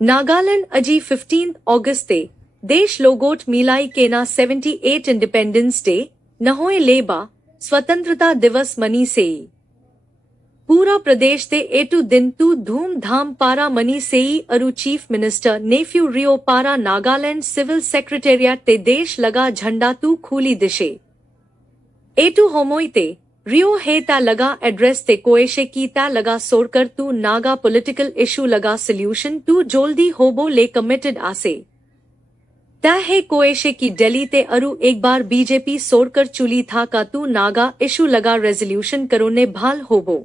नागालैंड अजी 15 अगस्त ते देश लोगोट मिलाई केना 78 इंडिपेंडेंस डे नहोए लेबा स्वतंत्रता दिवस मनी सेई पूरा प्रदेश ते एटू दिन तू धूमधाम पारा मनी सेई अरु चीफ मिनिस्टर नेफ्यू रियो पारा नागालैंड सिविल सेक्रेटेरिएट ते देश लगा झंडा तू खूली दिशे एटू होमोई ते रियो है ता लगा एड्रेस ते कोएशे की ता लगा सोड़कर तू नागा पॉलिटिकल इशू लगा सोल्यूशन तू जोल्दी होबो ले कमिटेड आसे ता है कोएशे की दिल्ली ते अरु एक बार बीजेपी सोड़कर चुली था का तू नागा इशू लगा रेजोल्यूशन करो ने भाल होबो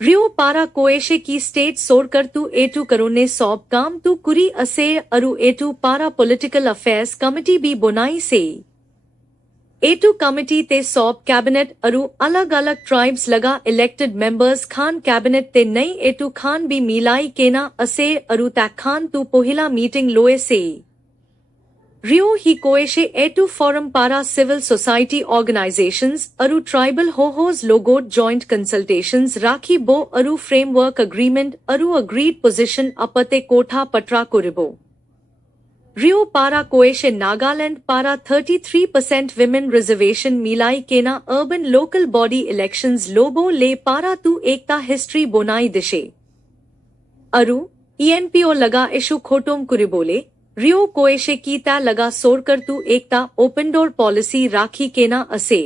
रियो पारा कोएशे की स्टेट सोड़कर तू एटू करो ने सौब काम तू कुरी असे अरु एटू पारा पॉलिटिकल अफेयर्स कमिटी भी बुनाई से एटू कमिटी ते सौब कैबिनेट अरु अलग अलग ट्राइब्स लगा इलेक्टेड मेंबर्स खान कैबिनेट ते नई एटू खान भी मिलाई केना असे अरु ता खान तू पोहिला मीटिंग लोए से रियो ही कोएशे एटू फोरम पारा सिविल सोसाइटी ऑर्गेनाइजेशंस अरु ट्राइबल होहोज लोगोट जॉइंट कंसल्टेशंस राखी बो अरु फ्रेमवर्क अग्रीमेंट अरु अग्रीड पोजीशन अपते कोठा पटरा कुरिबो रियो पारा कोएशे नागालैंड पारा 33% विमेन रिजर्वेशन मिलाई केना urban local body elections Lobo ले पारा तू एकता हिस्ट्री बोनाई दिशे अरु ईएनपीओ लगा इशू खोटोम कुरिबोले रियो कोएशे की ता लगा सोड़कर तू एकता ओपन डोर पॉलिसी राखी केना असे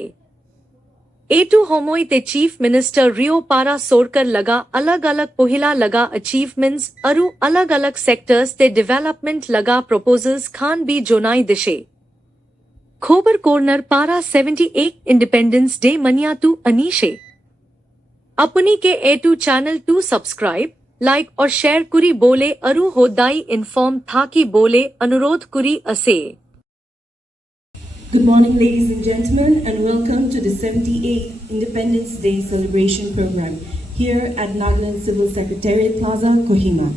एटू होमोई ते चीफ मिनिस्टर रियो पारा सोड़कर लगा अलग अलग पोहिला लगा अचीवमेंट्स अरु अलग अलग सेक्टर्स ते डेवलपमेंट लगा प्रपोजल्स खान भी जोनाई दिशे खोबर कॉर्नर पारा 78 इंडिपेंडेंस डे मनिया तू अनीशे अपनी के एटू चैनल टू सब्सक्राइब लाइक और शेयर कुरी बोले अरु होदाई इन्फॉर्म था की बोले अनुरोध कुरी असे Good morning, ladies and gentlemen, and welcome to the 78th Independence Day celebration program here at Nagaland Civil Secretariat Plaza, Kohima.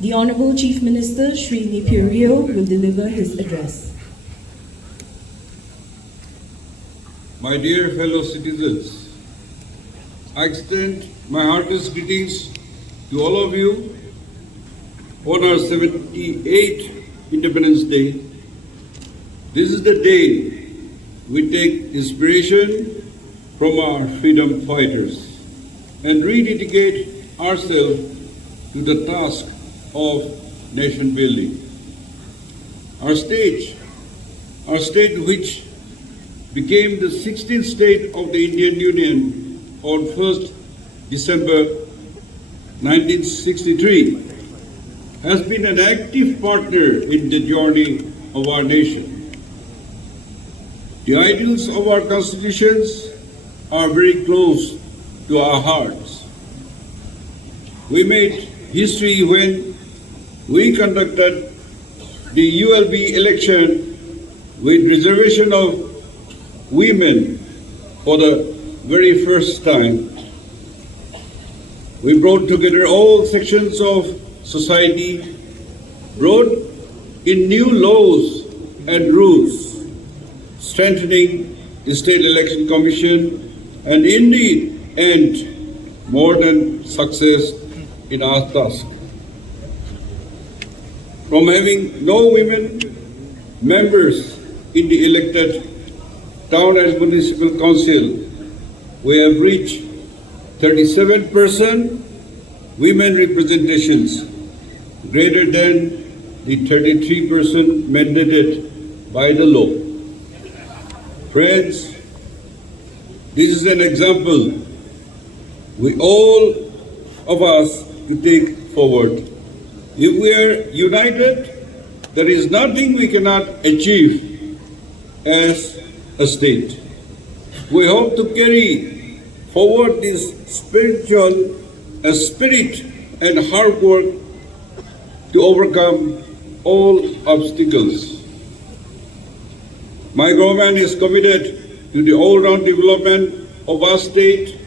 The Honorable Chief Minister, Shri Neiphiu Rio, will deliver his address. My dear fellow citizens, I extend my heartiest greetings to all of you on our 78th Independence Day, this is the day we take inspiration from our freedom fighters and rededicate ourselves to the task of nation building. Our state which became the 16th state of the Indian Union on 1st December 1963, has been an active partner in the journey of our nation. The ideals of our constitutions are very close to our hearts. We made history when we conducted the ULB election with reservation of women for the very first time. We brought together all sections of society, brought in new laws and rules, strengthening the State Election Commission, and indeed, and more than success in our task. From having no women members in the elected town and municipal council, we have reached 37% women representations, greater than the 33% mandated by the law. Friends, this is an example we all of us to take forward. If we are united, there is nothing we cannot achieve as a state. We hope to carry forward this spiritual spirit and hard work to overcome all obstacles. My government is committed to the all-round development of our state.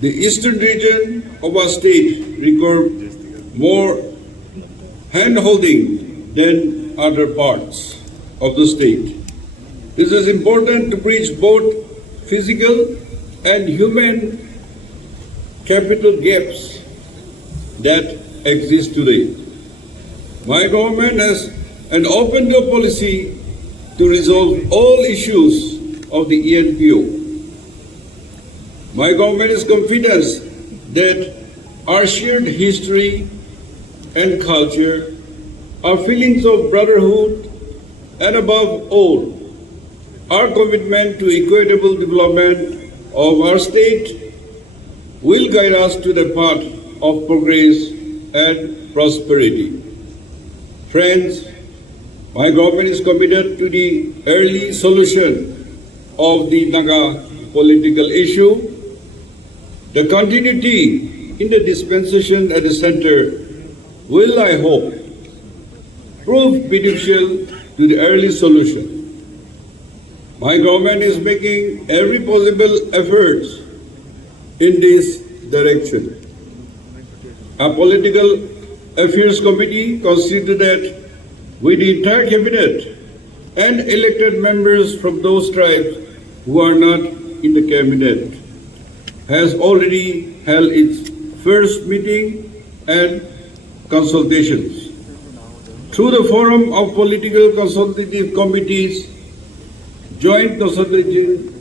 The eastern region of our state requires more hand-holding than other parts of the state. This is important to bridge both physical and human capital gaps that exist today. My government has an open door policy to resolve all issues of the ENPO. My government is confident that our shared history and culture, our feelings of brotherhood, and above all, our commitment to equitable development of our state will guide us to the path of progress and prosperity. Friends, my government is committed to the early solution of the Naga political issue. The continuity in the dispensation at the center will, I hope, prove beneficial to the early solution. My government is making every possible effort in this direction. Our Political Affairs Committee constituted with the entire cabinet and elected members from those tribes who are not in the cabinet has already held its first meeting and consultations. Through the Forum of Political Consultative Committees, joint consultation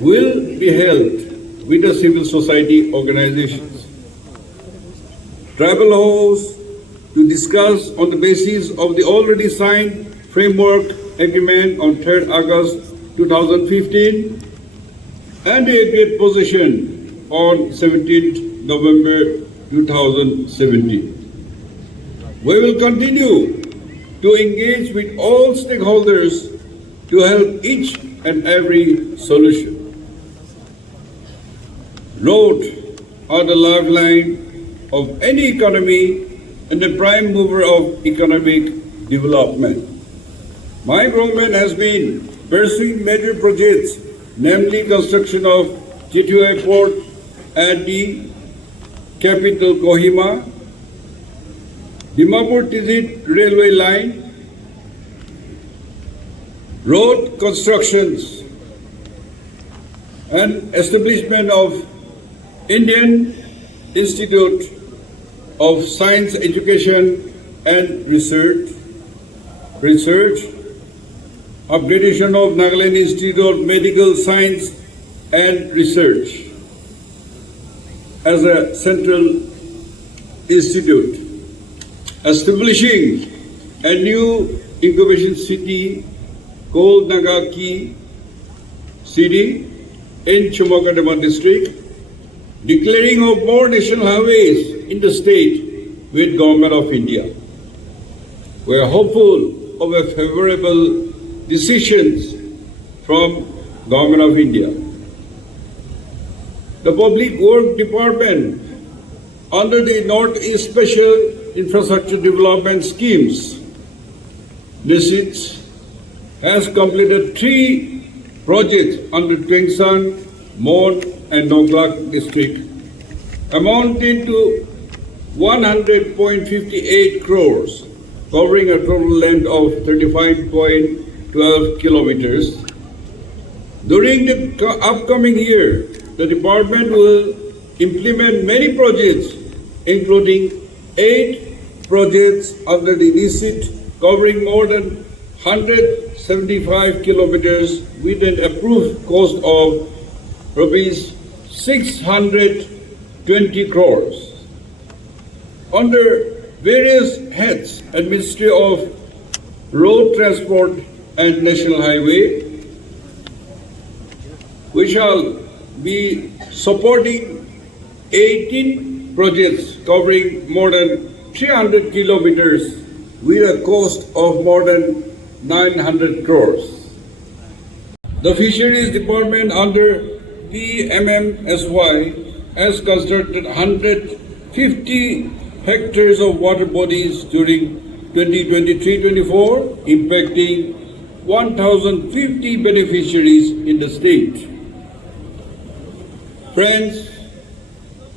will be held with the civil society organizations. Tribal hosts to discuss on the basis of the already signed framework agreement on 3rd August 2015 and the agreed position on 17th November 2017. We will continue to engage with all stakeholders to help each and every solution. Roads are the lifeline of any economy and the prime mover of economic development. My government has been pursuing major projects, namely construction of Chitui Port at the capital Kohima, Dimapur-Tizit railway line, road constructions, and establishment of Indian Institute of science education and research, upgradation of Nagaland Institute of Medical Science and Research as a central institute, establishing a new incubation city called Nagaki City in Chumokadama district, declaring of more national highways in the state with Government of India. We are hopeful of a favorable decisions from Government of India. The Public Work Department under the Northeast Special Infrastructure Development Schemes, NISITS, has completed 3 projects under Tengsan, Mon and Noglak district, amounting to 100.58 crores, covering a total length of 35.12 kilometers. During the upcoming year, the department will implement many projects, including 8 projects under the NISIT, covering more than 175 kilometers with an approved cost of rupees 620 crores. Under various heads at Ministry of Road Transport and National Highway, we shall be supporting 18 projects covering more than 300 kilometers with a cost of more than 900 crores. The Fisheries Department under PMMSY has constructed 150 hectares of water bodies during 2023-24, impacting 1,050 beneficiaries in the state. Friends,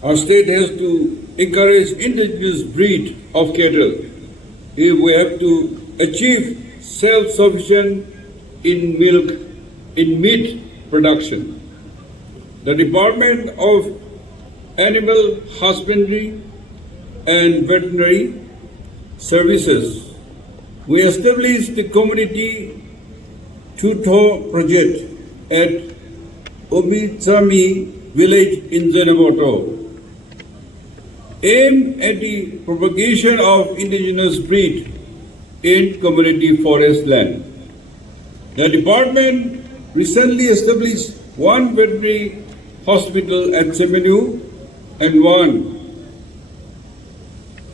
our state has to encourage indigenous breed of cattle. We have to achieve self-sufficient in meat production. The Department of Animal Husbandry and Veterinary Services, we established the community tutor project at Omitsami village in Zenamoto, aimed at the propagation of indigenous breed in community forest land. The department recently established 1 veterinary hospital at Semenu and 1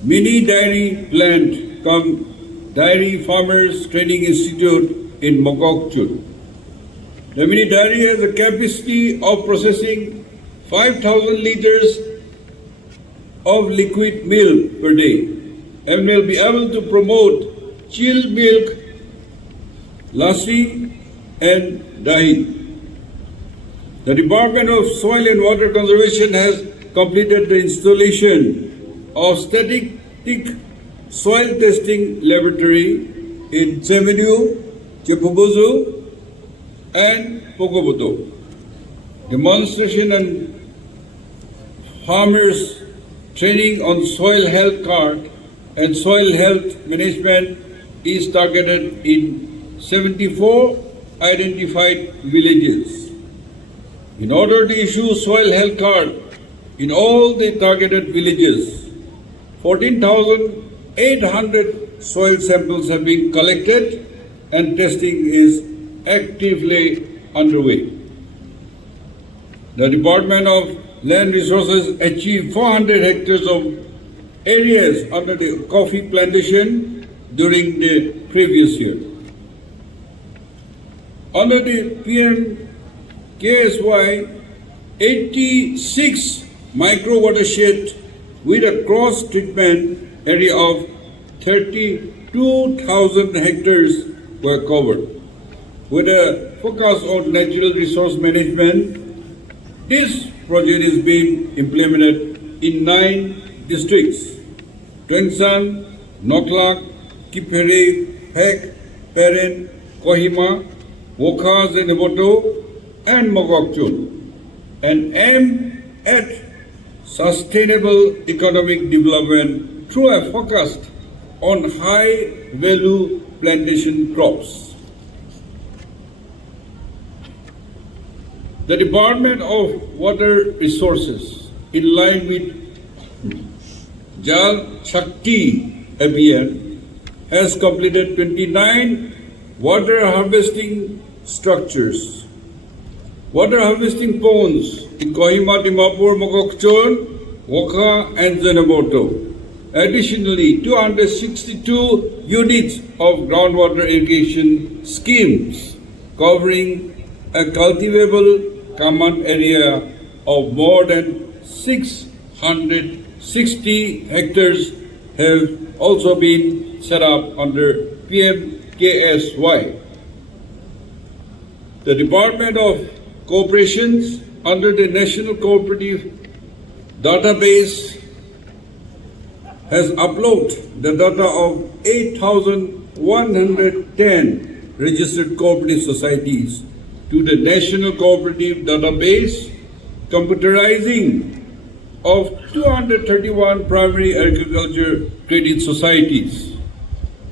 mini dairy plant cum Dairy Farmers Training Institute in Mokokchul. The mini dairy has a capacity of processing 5,000 liters of liquid milk per day and will be able to promote chilled milk, lassi and dahi. The Department of Soil and Water Conservation has completed the installation of static soil testing laboratory in Semenu, Chepubuzu and Pogobuto. Demonstration and farmers training on soil health card and soil health management is targeted in 74 identified villages. In order to issue soil health card in all the targeted villages, 14,800 soil samples have been collected and testing is actively underway. The Department of Land Resources achieved 400 hectares of areas under the coffee plantation during the previous year. Under the PM-KSY, 86 micro watersheds with a cross treatment area of 32,000 hectares were covered. With a focus on natural resource management, this project is being implemented in 9 districts: Tengsan, Noklak, Kiphere, Phek, Peren, Kohima, Wokha, Zenamoto, and Mokokchung, and aimed at sustainable economic development through a focus on high-value plantation crops. The Department of Water Resources, in line with Jal Shakti Abhiyan, has completed 29 water harvesting structures. Water harvesting ponds in Kohima, Dimapur, Mokokchung, Wokha and Zenaboto. Additionally, 262 units of groundwater irrigation schemes covering a cultivable common area of more than 660 hectares have also been set up under PMKSY. The Department of Corporations under the National Cooperative Database has uploaded the data of 8,110 registered cooperative societies to the National Cooperative Database, computerizing of 231 primary agriculture credit societies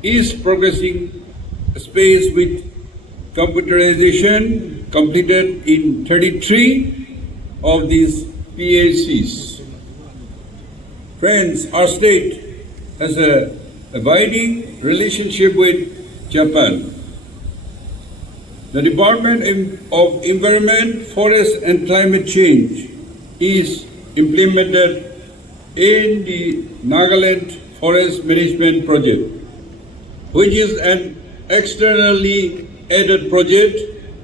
is progressing space with computerization completed in 33 of these PACs. Friends, our state has an abiding relationship with Japan. The Department of Environment, Forest and Climate Change is implemented in the Nagaland Forest Management Project, which is an externally aided project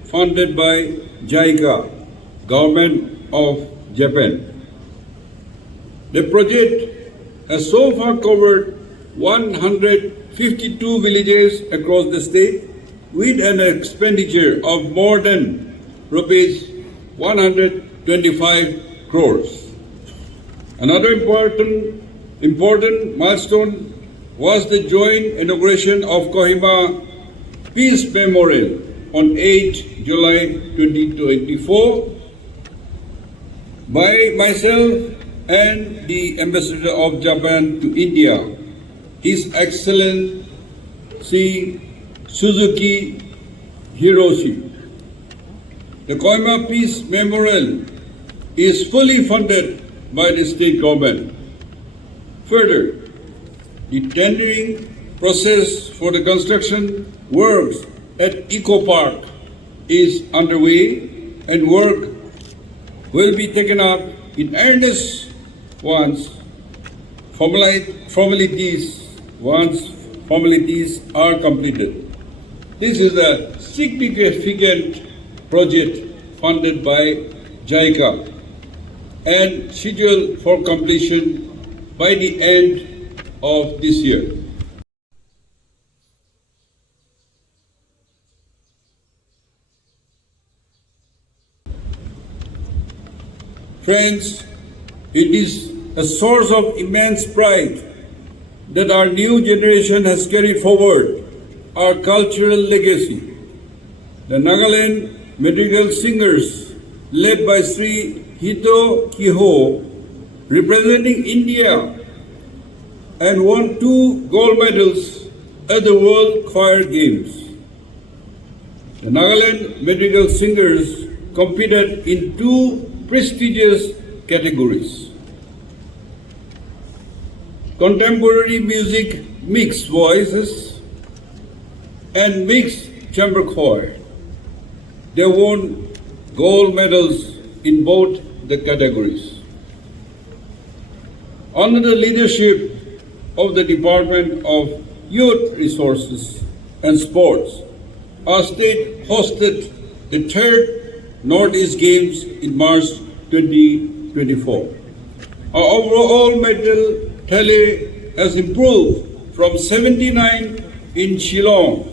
funded by JICA, Government of Japan. The project has so far covered 152 villages across the state with an expenditure of more than rupees 125 crores. Another important milestone was the joint inauguration of Kohima Peace Memorial on 8 July 2024 by myself and the Ambassador of Japan to India, His Excellency Suzuki Hiroshi. The Kohima Peace Memorial is fully funded by the state government. Further, the tendering process for the construction works at Eco Park is underway and work will be taken up in earnest once formalities are completed. This is a significant project funded by JICA and scheduled for completion by the end of this year. Friends, it is a source of immense pride that our new generation has carried forward our cultural legacy. The Nagaland Madrigal Singers, led by Sri Hito Kiho, representing India, and won 2 gold medals at the World Choir Games. The Nagaland Madrigal Singers competed in 2 prestigious categories: contemporary music mixed voices and mixed chamber choir. They won gold medals in both the categories. Under the leadership of the Department of Youth Resources and Sports, our state hosted the 3rd Northeast Games in March 2024. Our overall medal tally has improved from 79 in Shillong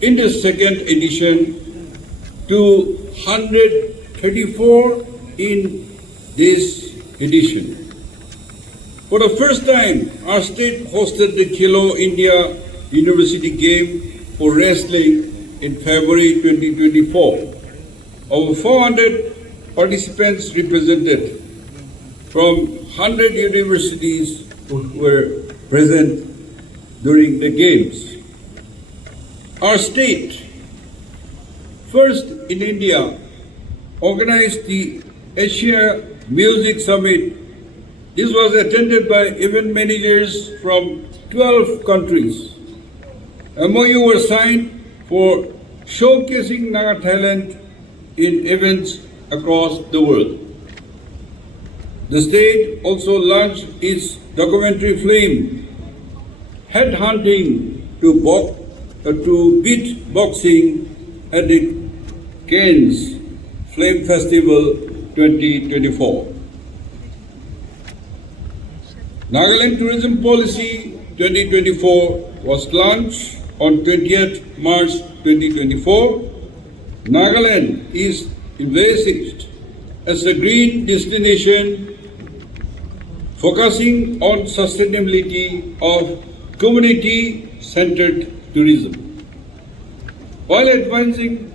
in the 2nd edition to 134 in this edition. For the first time, our state hosted the Khelo India University Game for wrestling in February 2024. Over 400 participants represented from 100 universities were present during the Games. Our state, first in India, organized the Asia Music Summit. This was attended by event managers from 12 countries. MOU were signed for showcasing Naga talent in events across the world. The state also launched its documentary film, Headhunting to Beat Boxing at the Cannes Film Festival 2024. Nagaland Tourism Policy 2024 was launched on 20th March 2024. Nagaland is envisaged as a green destination focusing on sustainability of community-centered tourism. While advancing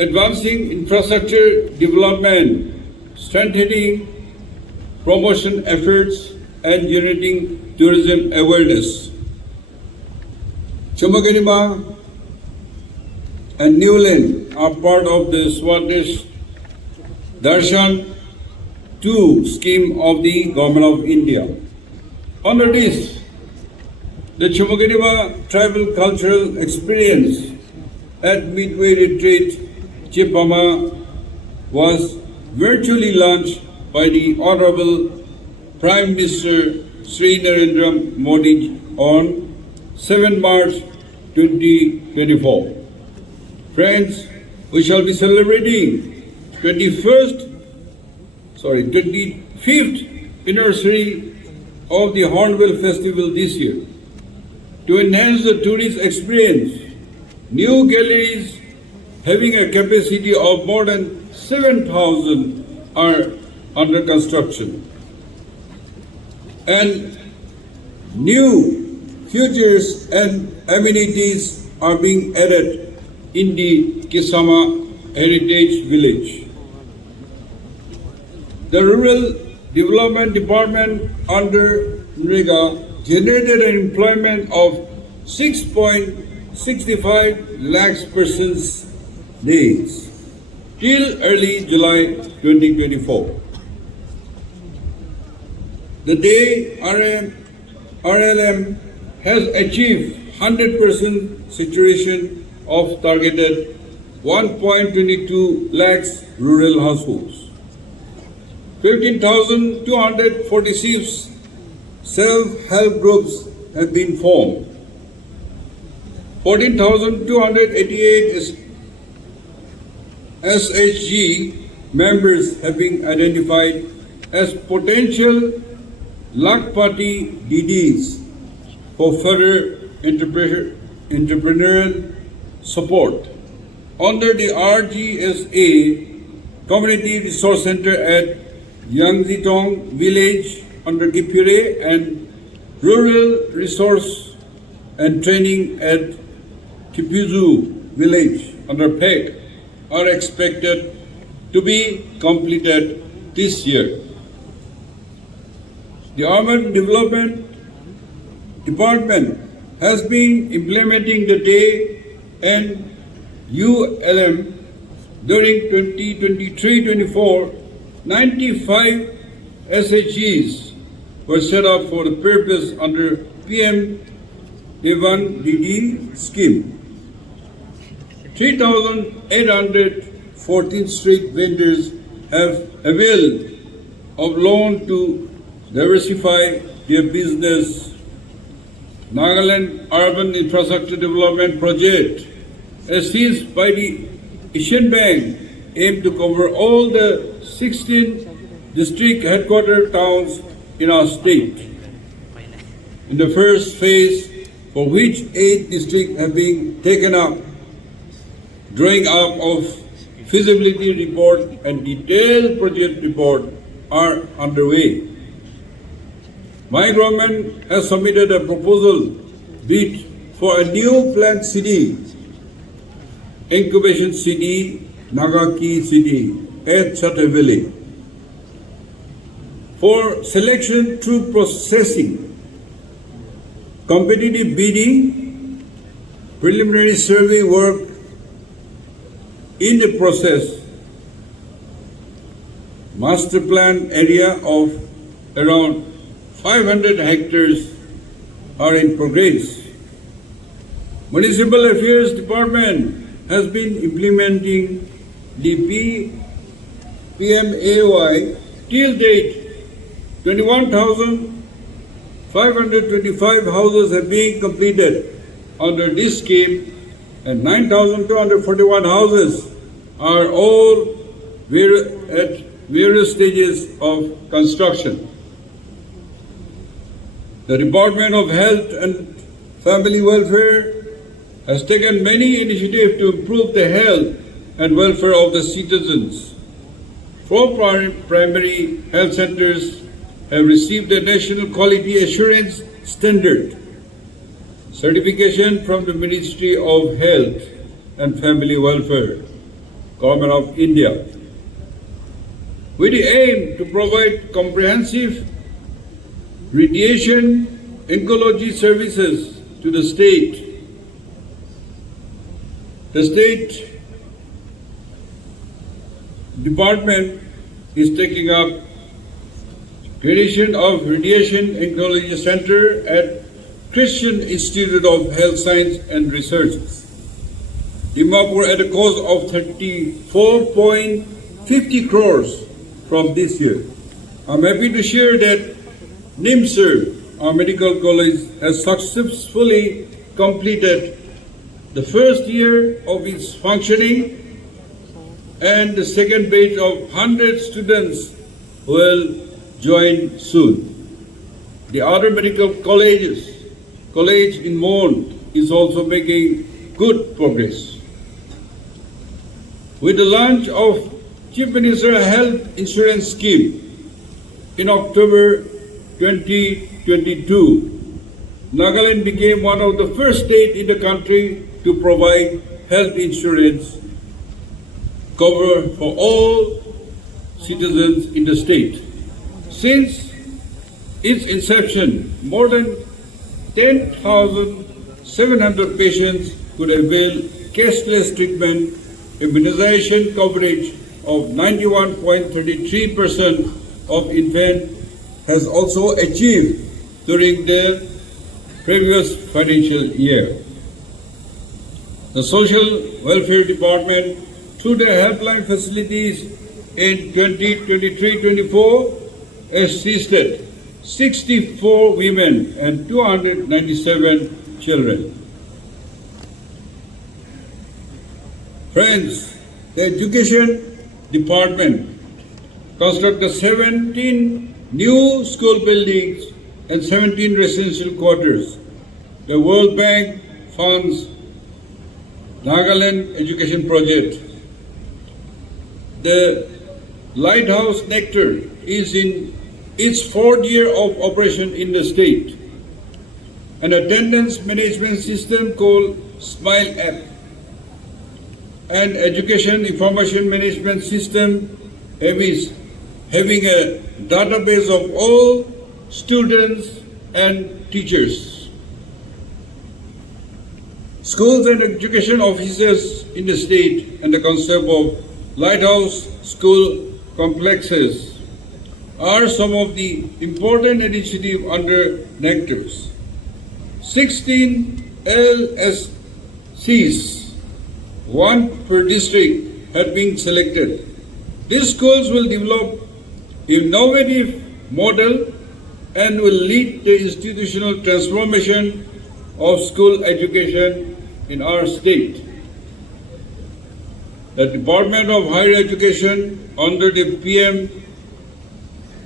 infrastructure development, strengthening promotion efforts, and generating tourism awareness. Chamaganima and Newland are part of the Swadesh Darshan 2 scheme of the Government of India. Under this, the Chamaganima Tribal Cultural Experience at Midway Retreat, Chipama, was virtually launched by the Honorable Prime Minister Sri Narendra Modi on 7 March 2024. Friends, we shall be celebrating 25th anniversary of the Hornbill Festival this year. To enhance the tourist experience, new galleries having a capacity of more than 7,000 are under construction. And new features and amenities are being added in the Kisama Heritage Village. The Rural Development Department under NREGA generated an employment of 6.65 lakhs persons days till early July 2024. The day RLM has achieved 100% saturation of targeted 1.22 lakhs rural households. 15,246 self-help groups have been formed. 14,288 SHG members have been identified as potential Lakpati DDs for further entrepreneurial support. Under the RGSA Community Resource Center at Yangzitong Village under Gipure and Rural Resource and Training at Tipuzu Village under PEG are expected to be completed this year. The Urban Development Department has been implementing the day and ULM during 2023-24. 95 SHGs were set up for the purpose under PM A1DD scheme. 3,814 street vendors have availed of loan to diversify their business. Nagaland Urban Infrastructure Development Project, as seized by the Asian Bank, aimed to cover all the 16 district headquarter towns in our state. In the first phase, for which 8 districts have been taken up, drawing up of feasibility report and detailed project report are underway. My government has submitted a proposal bid for a new planned city, incubation city, Nagaki city at Chataveli. for selection through processing, competitive bidding, preliminary survey work in the process, master plan area of around 500 hectares are in progress. Municipal Affairs Department has been implementing the PMAY till date. 21,525 houses have been completed under this scheme, and 9,241 houses are all at various stages of construction. The Department of Health and Family Welfare has taken many initiatives to improve the health and welfare of the citizens. 4 primary health centers have received the National Quality Assurance Standard certification from the Ministry of Health and Family Welfare, Government of India, with the aim to provide comprehensive radiation oncology services to the state. The State Department is taking up creation of Radiation Oncology Center at Christian Institute of Health Science and Research, Dimapur, at a cost of 34.50 crores from this year. I'm happy to share that NIMSER, our medical college, has successfully completed the first year of its functioning, and the second batch of 100 students will join soon. The other medical college in Mond is also making good progress. With the launch of Chief Minister Health Insurance Scheme in October 2022, Nagaland became one of the first states in the country to provide health insurance cover for all citizens in the state. Since its inception, more than 10,700 patients could avail cashless treatment. Immunization coverage of 91.33% of infants has also achieved during the previous financial year. The Social Welfare Department, through their helpline facilities in 2023-24, assisted 64 women and 297 children. Friends, the Education Department constructed 17 new school buildings and 17 residential quarters. The World Bank funds Nagaland Education Project. The Lighthouse Nectar is in its 4th year of operation in the state. An attendance management system called Smile App, and Education Information Management System, AMIS, having a database of all students and teachers. Schools and education officers in the state and the concept of lighthouse school complexes are some of the important initiatives under NECTARS. 16 LSCs, 1 per district, have been selected. These schools will develop innovative model and will lead the institutional transformation of school education in our state. The Department of Higher Education under the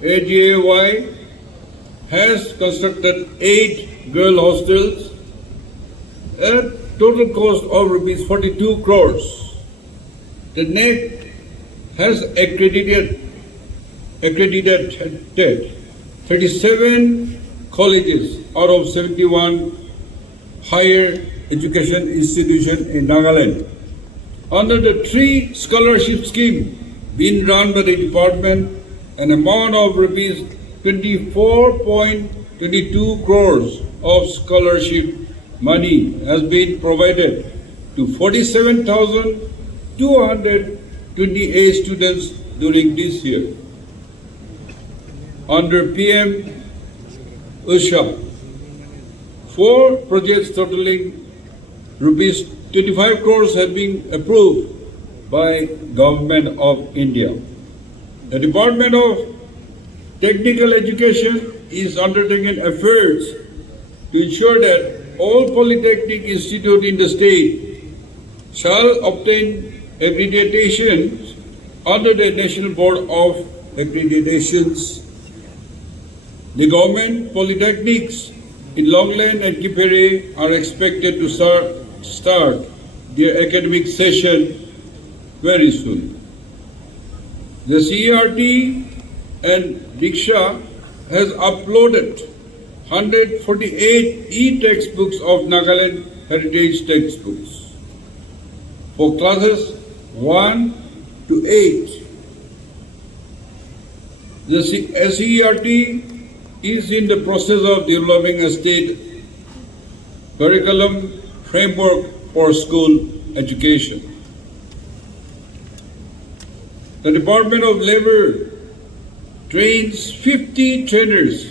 PMAGAY has constructed 8 girl hostels at total cost of rupees 42 crores. The NEC has accredited 37 colleges out of 71 higher education institutions in Nagaland. Under the 3 scholarship scheme being run by the department, an amount of rupees 24.22 crores of scholarship money has been provided to 47,228 students during this year. Under PM Usha, 4 projects totaling rupees 25 crores have been approved by Government of India. The Department of Technical Education is undertaking efforts to ensure that all polytechnic institutes in the state shall obtain accreditation under the National Board of Accreditations. The government polytechnics in Longland and Kipere are expected to start their academic session very soon. The CERT and Diksha has uploaded 148 e-textbooks of Nagaland heritage textbooks for classes 1 to 8. The SERT is in the process of developing a state curriculum framework for school education. The Department of Labor trains 50 trainers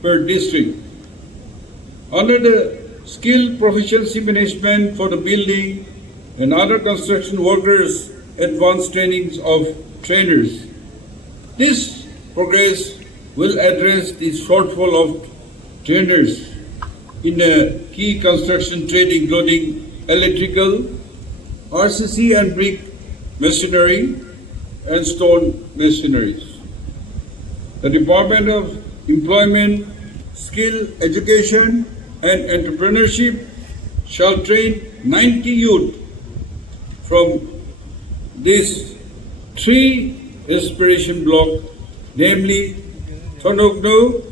per district under the Skill Proficiency Management for the building and other construction workers advanced trainings of trainers. This progress will address the shortfall of trainers in a key construction trade including electrical, RCC and brick masonry and stone masonries. The Department of Employment, Skill Education and Entrepreneurship shall train 90 youth from these 3 aspiration blocks, namely Thonogno,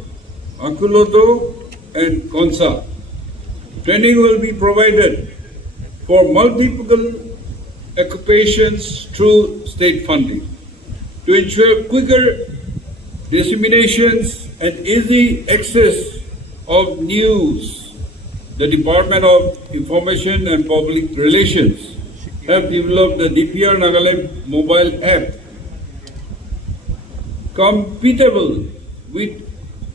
Akuloto and Konsa. Training will be provided for multiple occupations through state funding. To ensure quicker disseminations and easy access of news, the Department of Information and Public Relations have developed the DPR Nagaland mobile app compatible with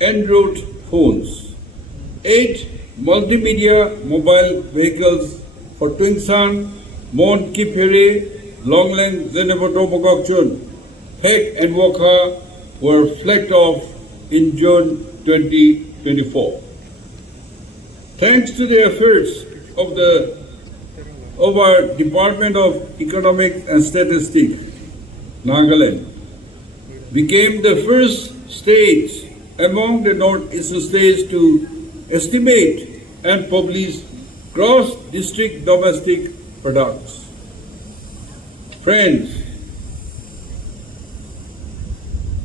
Android phones. 8 multimedia mobile vehicles for Twingsang, Mount Kipere, Longland, Zenevoto, Mokokchun, Pek and Wokha were flagged off in June 2024. Thanks to the efforts of our Department of Economic and Statistics, Nagaland became the first state among the northeastern states to estimate and publish gross district domestic products. Friends,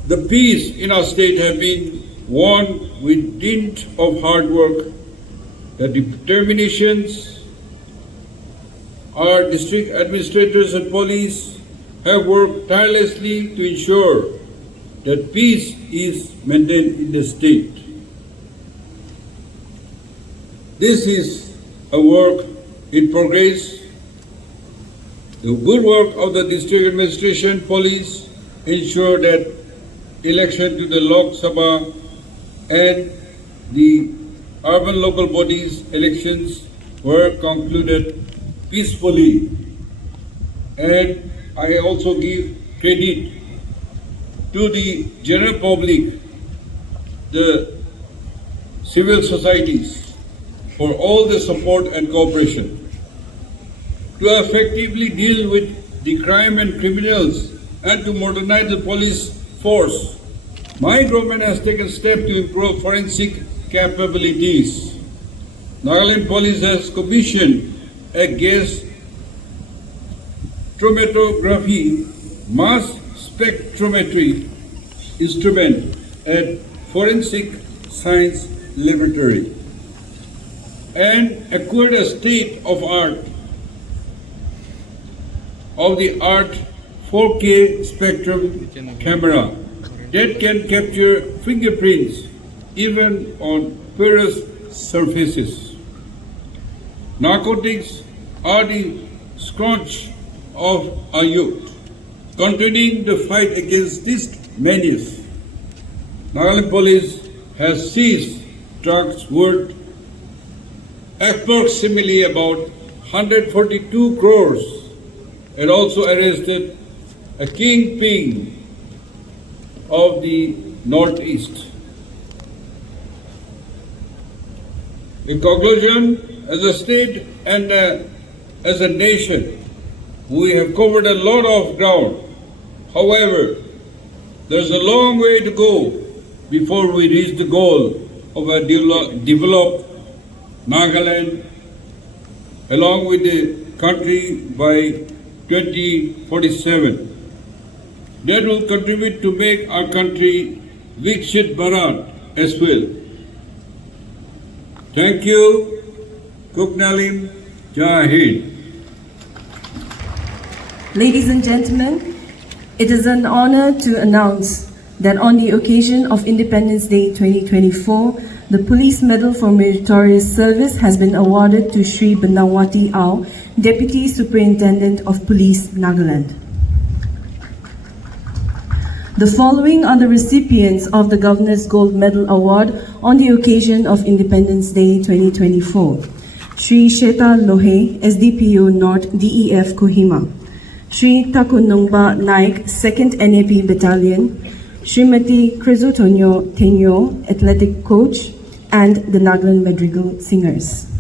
the peace in our state have been won with dint of hard work. The determinations our district administrators and police have worked tirelessly to ensure that peace is maintained in the state. This is a work in progress. The good work of the district administration police ensure that election to the Lok Sabha and the urban local bodies elections were concluded peacefully. And I also give credit to the general public, the civil societies, for all the support and cooperation. To effectively deal with the crime and criminals and to modernize the police force, my government has taken steps to improve forensic capabilities. Nagaland Police has commissioned a gas chromatography mass spectrometry instrument at Forensic Science Laboratory and acquired a state-of-the-art 4K spectrum camera that can capture fingerprints even on porous surfaces. Narcotics are the scourge of our youth. Continuing the fight against this menace, Nagaland Police has seized drugs worth approximately about 142 crores and also arrested a kingpin of the Northeast. In conclusion, as a state and as a nation, we have covered a lot of ground. However, there's a long way to go before we reach the goal of a developed Nagaland along with the country by 2047. That will contribute to make our country Viksit Bharat as well. Thank you. Kuknalim Jai Hind. Ladies and gentlemen, it is an honor to announce that on the occasion of Independence Day 2024, the Police Medal for Meritorious Service has been awarded to Shri Banawati Au, Deputy Superintendent of Police, Nagaland. The following are the recipients of the Governor's Gold Medal Award on the occasion of Independence Day 2024. Shri Sheta Lohe, SDPO North, DEF Kohima. Shri Takunungba Naik, 2nd NAP Battalion. Srimati Crisotonio Tenyo, Athletic Coach, and the Nagaland Madrigal Singers.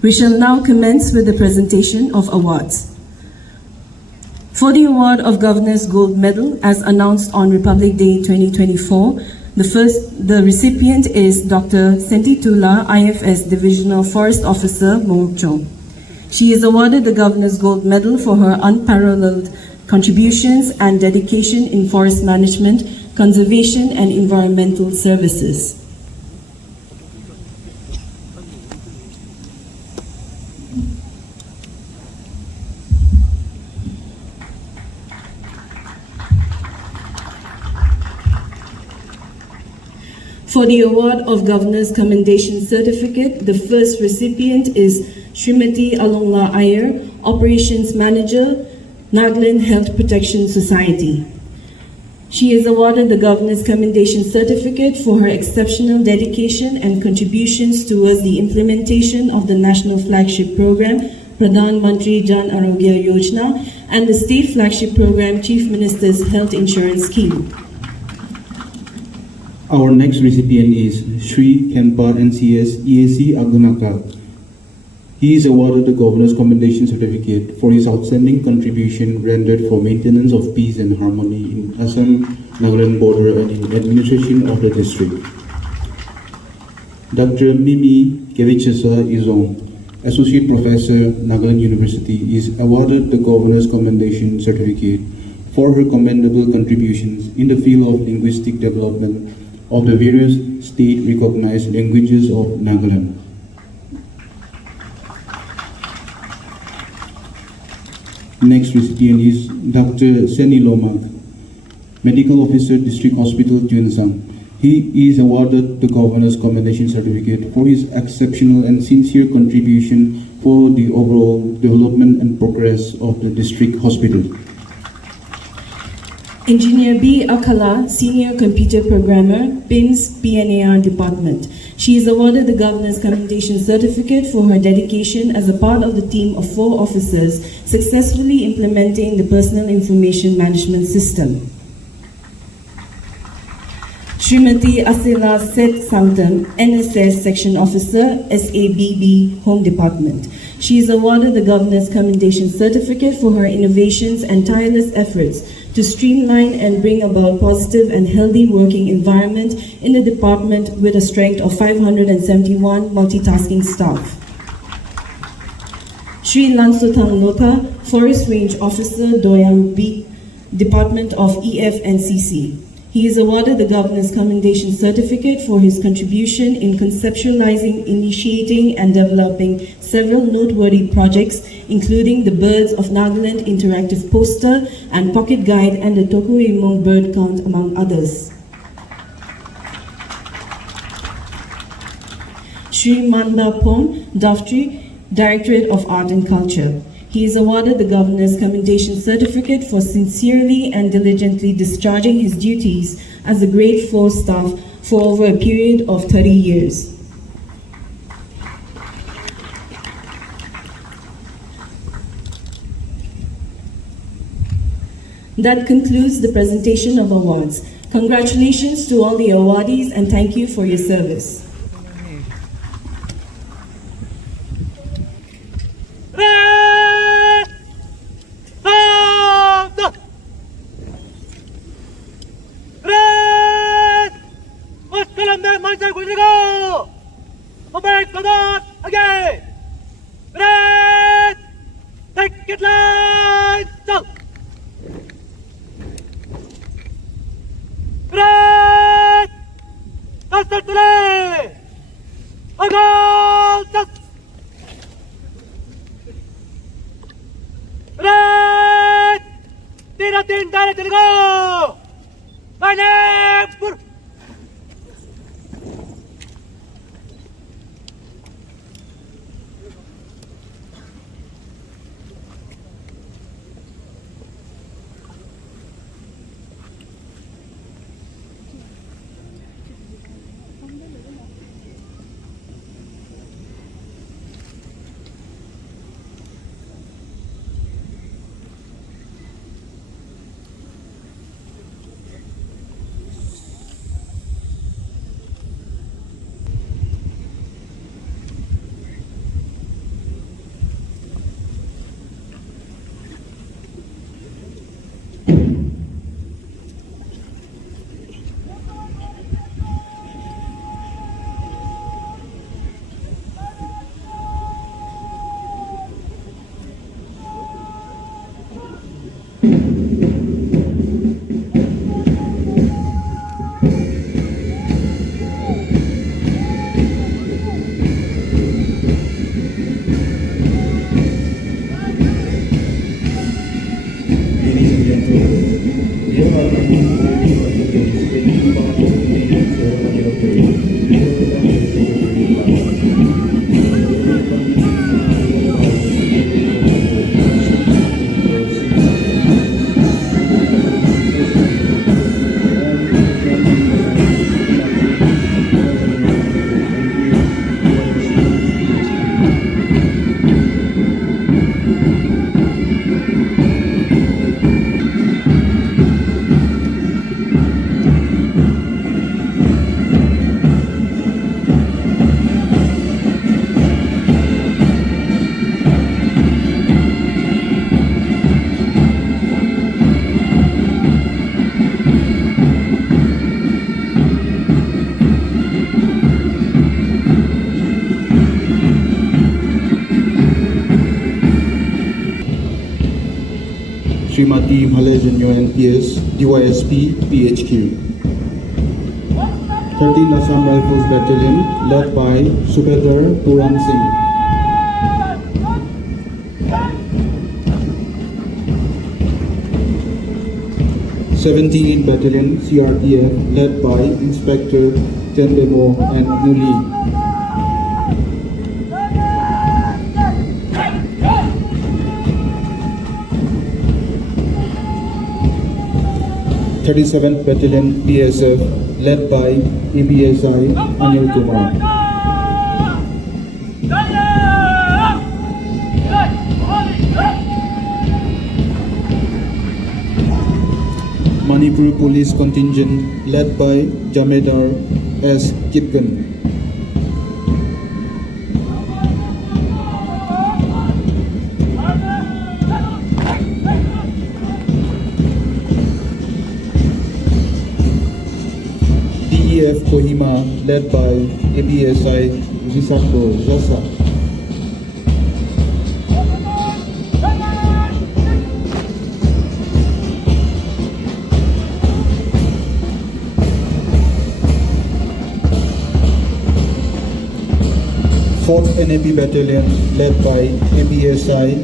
We shall now commence with the presentation of awards. For the award of Governor's Gold Medal, as announced on Republic Day 2024, the recipient is Dr. Sentitula, IFS Divisional Forest Officer, Mokcho. She is awarded the Governor's Gold Medal for her unparalleled contributions and dedication in forest management, conservation, and environmental services. For the award of Governor's Commendation Certificate, the first recipient is Srimati Alongla Iyer, Operations Manager, Nagaland Health Protection Society. She is awarded the Governor's Commendation Certificate for her exceptional dedication and contributions towards the implementation of the National Flagship Program, Pradhan Mantri Jan Arogya Yojana, and the State Flagship Program, Chief Minister's Health Insurance Scheme. Our next recipient is Sri Kempa NCS EAC Agunaka. He is awarded the Governor's Commendation Certificate for his outstanding contribution rendered for maintenance of peace and harmony in Assam-Nagaland border and in administration of the district. Dr. Mimi Kevichasa Izong, Associate Professor, Nagaland University, is awarded the Governor's Commendation Certificate for her commendable contributions in the field of linguistic development of the various state-recognized languages of Nagaland. Next recipient is Dr. Seni Lomak, Medical Officer, District Hospital, Tuensang. He is awarded the Governor's Commendation Certificate for his exceptional and sincere contribution for the overall development and progress of the district hospital. Engineer B. Akala, Senior Computer Programmer, PIMS PNAR Department. She is awarded the Governor's Commendation Certificate for her dedication as a part of the team of 4 officers successfully implementing the Personal Information Management System. Srimati Asila Seth Sanktam, NSS Section Officer, SABB Home Department. She is awarded the Governor's Commendation Certificate for her innovations and tireless efforts to streamline and bring about positive and healthy working environment in the department with a strength of 571 multitasking staff. Sri Lansotang Lota, Forest Range Officer, Doyang B, Department of EFNCC. He is awarded the Governor's Commendation Certificate for his contribution in conceptualizing, initiating, and developing several noteworthy projects, including the Birds of Nagaland interactive poster and pocket guide and the Tokuimong bird count, among others. Shri Manda Pom Daftri, Directorate of Art and Culture. He is awarded the Governor's Commendation Certificate for sincerely and diligently discharging his duties as a Grade 4 staff for over a period of 30 years. That concludes the presentation of awards. Congratulations to all the awardees and thank you for your service. Srimati Malajanyo NPS, DYSP, PHQ. 13th Assam Rifles Battalion, led by Subedar Puran Singh. 17th Battalion, CRPF, led by Inspector Tendemo and Nuli. 37th Battalion PSF, led by ABSI Anil Kumar. Manipur Police Contingent, led by Jamedar S. Kipken. DEF Kohima, led by ABSI Risako Jasa. 4th NAP Battalion led by ABSI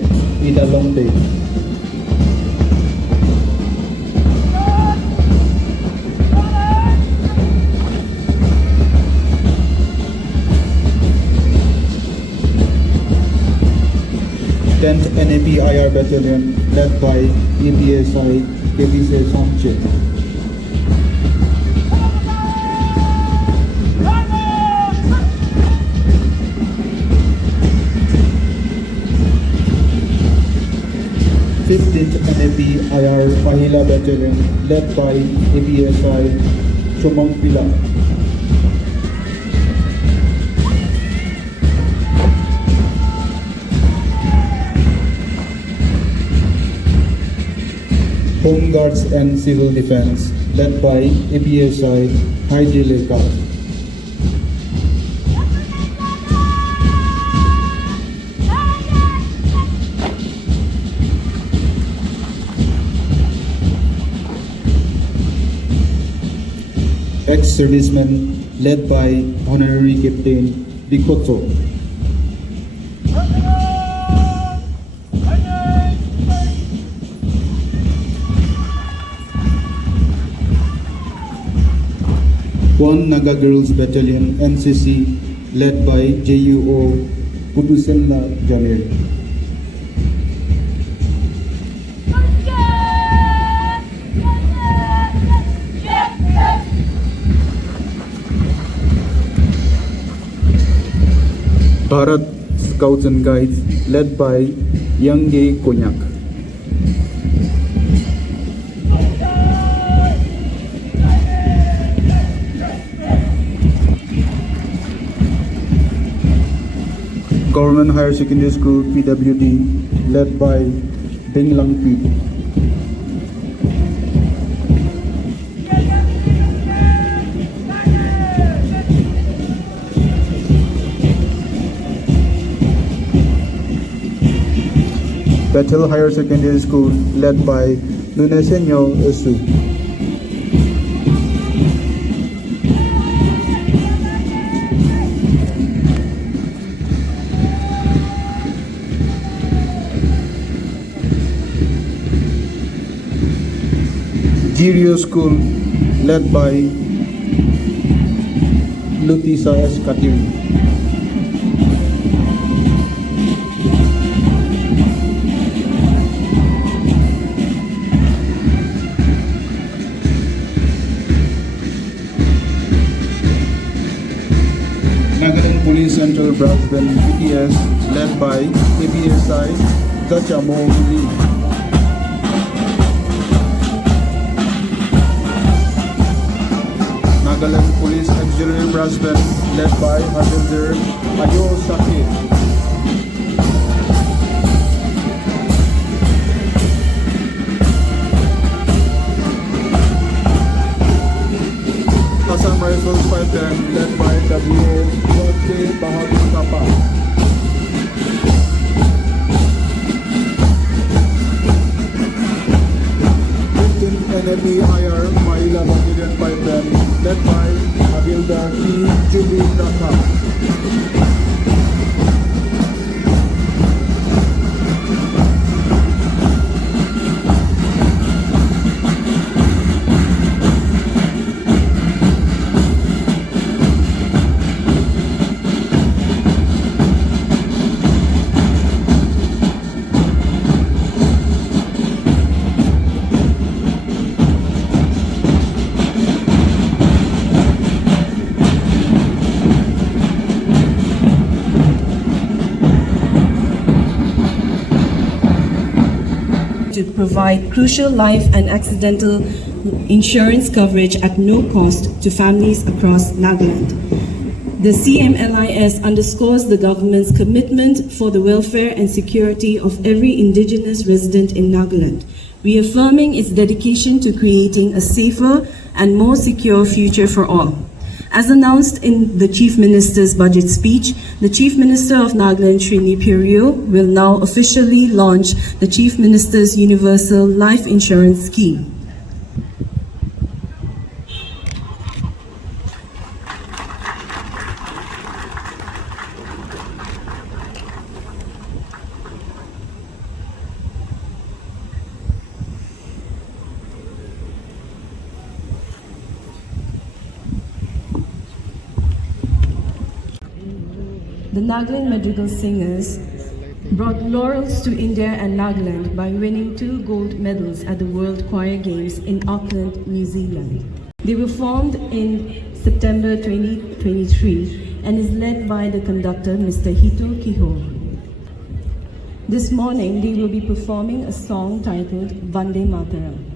in Alongde. NAP IR Battalion led by ABSI KBC Samche. NAP IR Pahila Battalion led by ABSI Chumangpila. Home Guards and Civil Defense led by ABSI Haijileka. Ex-servicemen led by Honorary Captain Bikoto. One Naga Girls Battalion NCC led by JUO Putusenla Jamil. Bharat Scouts and Guides led by Yangge Konyak. Government Higher Secondary School PWD led by Ding Lang Pi. Bethel Higher Secondary School led by Nunesenyo Esu. Jirio School led by Lutisa S. Katiri. Nagaland Police Central Brass Band BTS led by ABSI Zachamo Lee. Nagaland Police Auxiliary Brass Band led by Havildar Ayo Sakir. Assam Rifles 5 Band led by W.O. Bahadur Kapa. NAP IR Mahila Battalion 5 Band led by Havildar P. Jubi Dhaka. To provide crucial life and accidental insurance coverage at no cost to families across Nagaland. The CMLIS underscores the government's commitment for the welfare and security of every indigenous resident in Nagaland, reaffirming its dedication to creating a safer and more secure future for all. As announced in the Chief Minister's budget speech, the Chief Minister of Nagaland, Srini Purio, will now officially launch the Chief Minister's Universal Life Insurance Scheme. the Nagaland Madrigal Singers brought laurels to India and Nagaland by winning 2 gold medals at the World Choir Games in Auckland, New Zealand. They were formed in September 2023 and is led by the conductor Mr. Hito Kiho. This morning they will be performing a song titled Vande Mataram.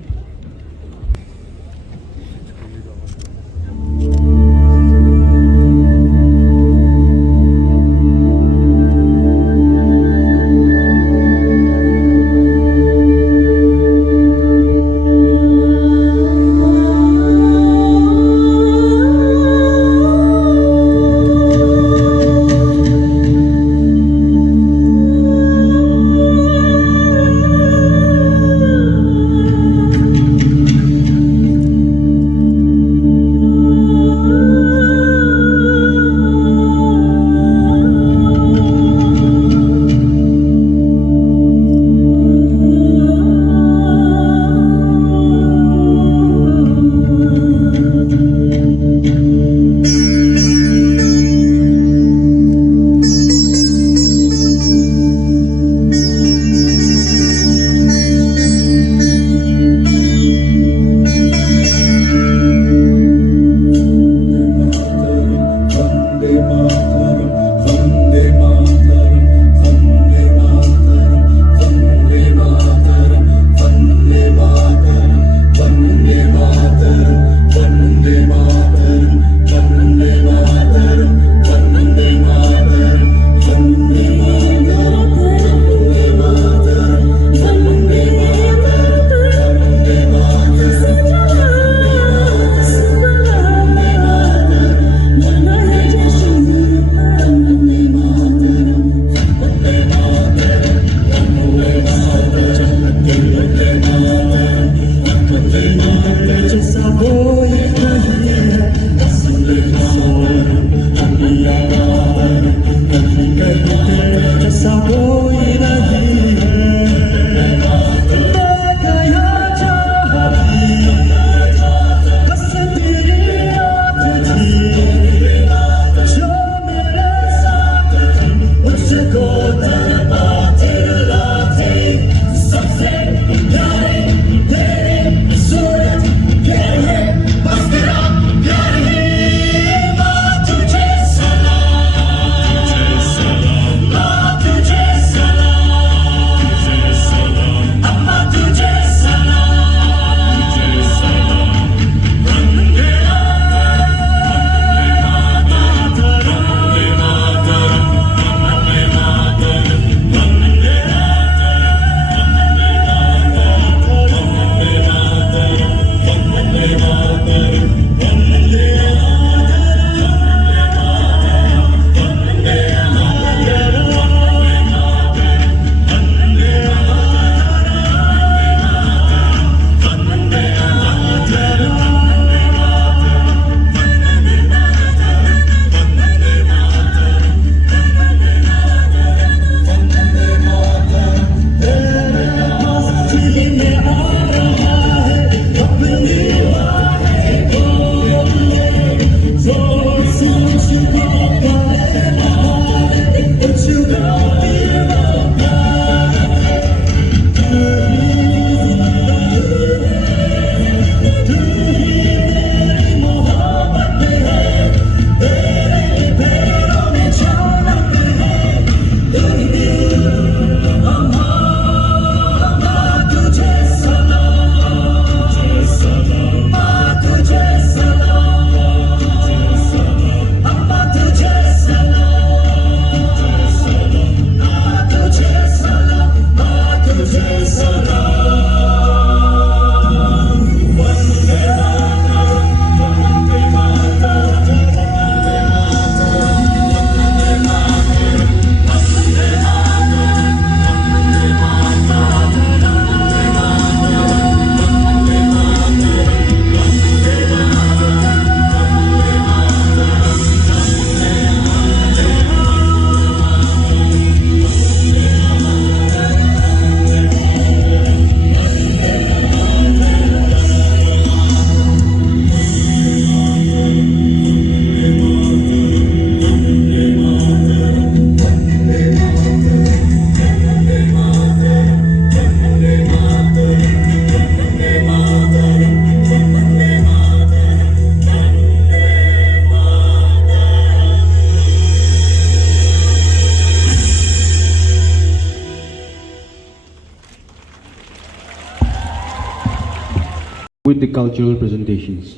with the cultural presentations,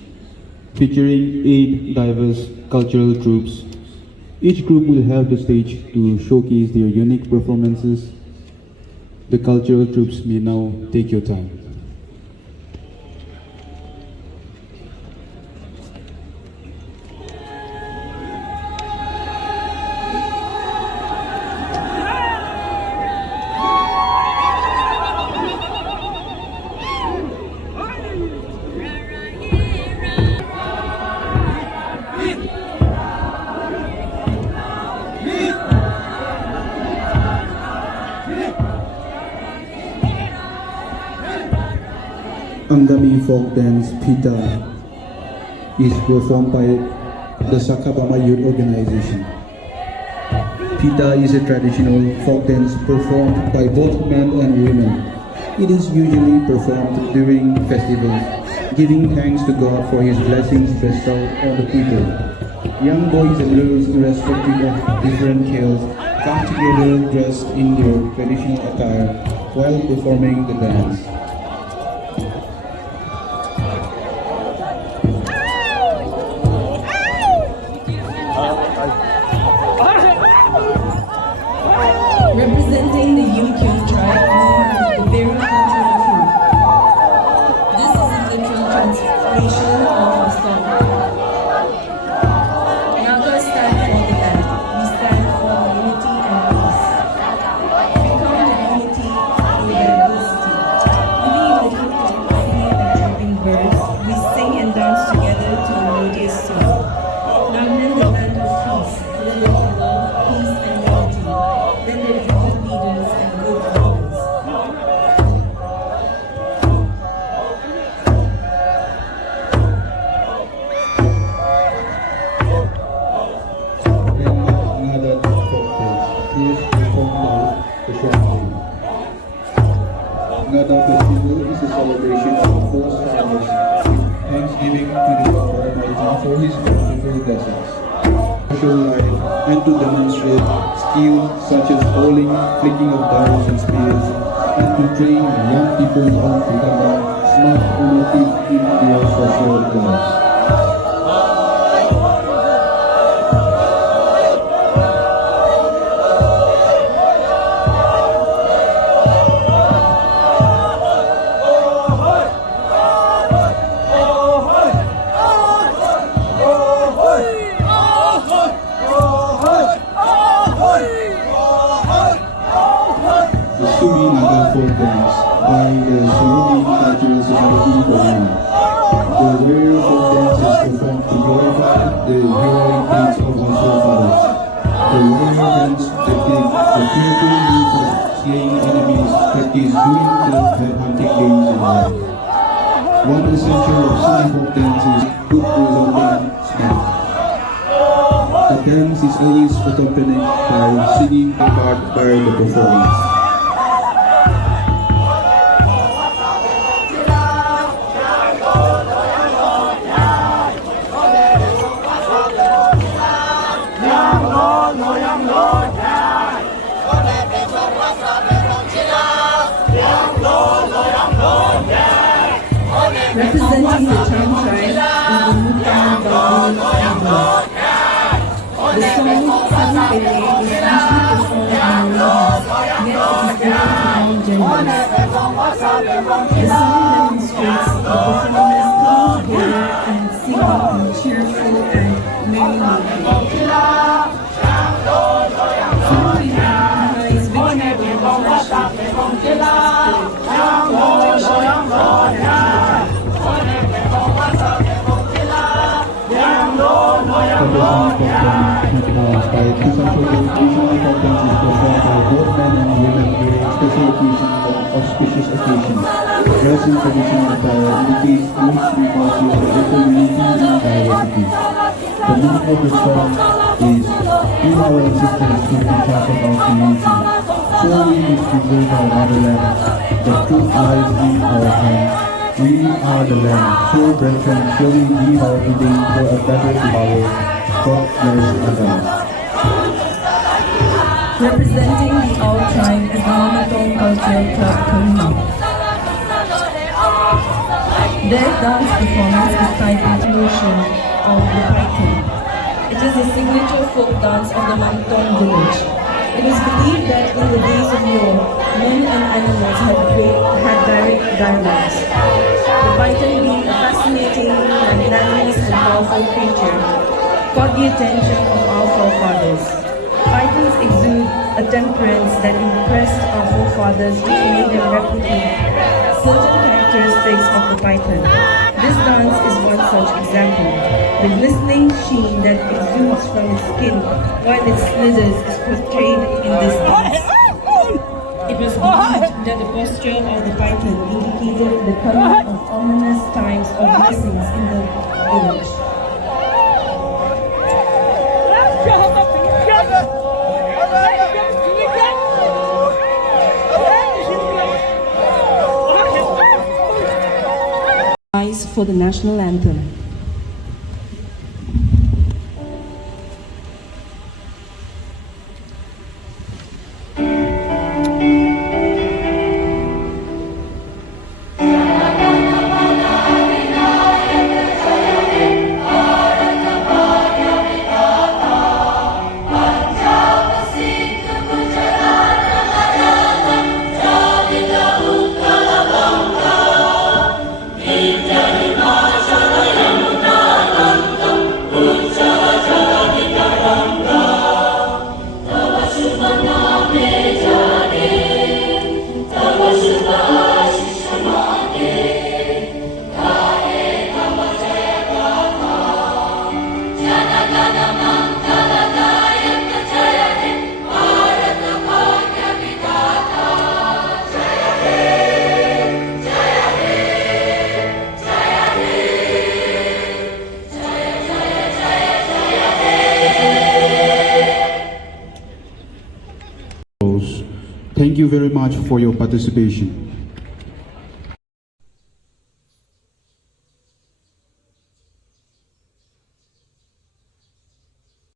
featuring 8 diverse cultural groups. Each group will have the stage to showcase their unique performances. The cultural groups may now take your time. Angami folk dance Pita is performed by the Sakabama Youth Organization. Pita is a traditional folk dance performed by both men and women. It is usually performed during festivals, giving thanks to God for His blessings bestowed on the people. Young boys and girls, irrespective of different tales, come together dressed in their traditional attire while performing the dance. Representing the Yumkyung tribe, we have the Bero cultural troupe. This is a literal translation of a song. Naga stand for the land. We stand for unity and peace. We come to unity through diversity. Living in the hilltop, singing and jumping birds, we sing and dance together to a melodious tune. Nagnan, the land of peace, the land of love, peace and unity. Then there are good leaders and good followers. Another folk dance is performed by the Shwangling. Ngada Festival is a celebration of both farmers, thanksgiving to the Lord Almighty for His wonderful blessings. Social life and to demonstrate skill such as bowling, flicking of darts and spears, and to train young people on becoming smart innovative in their social lives. The Sumi Naga folk dance by the Surumi Cultural Society Korea. The rare folk dance is performed to glorify the heroic deeds of our forefathers. The warrior dance technique, the fearful use of slaying enemies practiced during the hunting days of life. One essential of Sumi folk dance is good resulting snap. The dance is always accompanied by singing a part by the performance. Representing the Cham tribe is the Mukam Bawal. The song Seven Pele is usually performed in Malays, yet it is open to all genders. The song demonstrates the performers coming together and singing in a cheerful and merry mood. Some people recognize victory and worship By Kisasho, regional conference is performed by both men and women during special occasions and auspicious occasions. Dress in traditional attire indicates rich diversity of local unity and diversity. The meaning of the song is, in our existence to be part of our community. So we must preserve our motherland. The truth lies in our hands. We are the land. So brethren, shall we give our today for a better tomorrow? God bless Agama. Representing the Ao tribe is the Mamatong Cultural Club Kahuna. Their dance performance is titled Motion of the Python. It is a signature folk dance of the Mantong village. It is believed that in the days of yore, men and animals had direct dialogues. The Python, being a fascinating, magnanimous and powerful creature, caught the attention of our forefathers. Pythons exude a temperance that impressed our forefathers, which made them replicate certain characteristics of the python. This dance is one such example. The glistening sheen that exudes from its skin while it slithers is portrayed in this dance. It was believed that the posture of the python indicated the coming of ominous times of blessings in the village. For the national anthem. Thank you very much for your participation.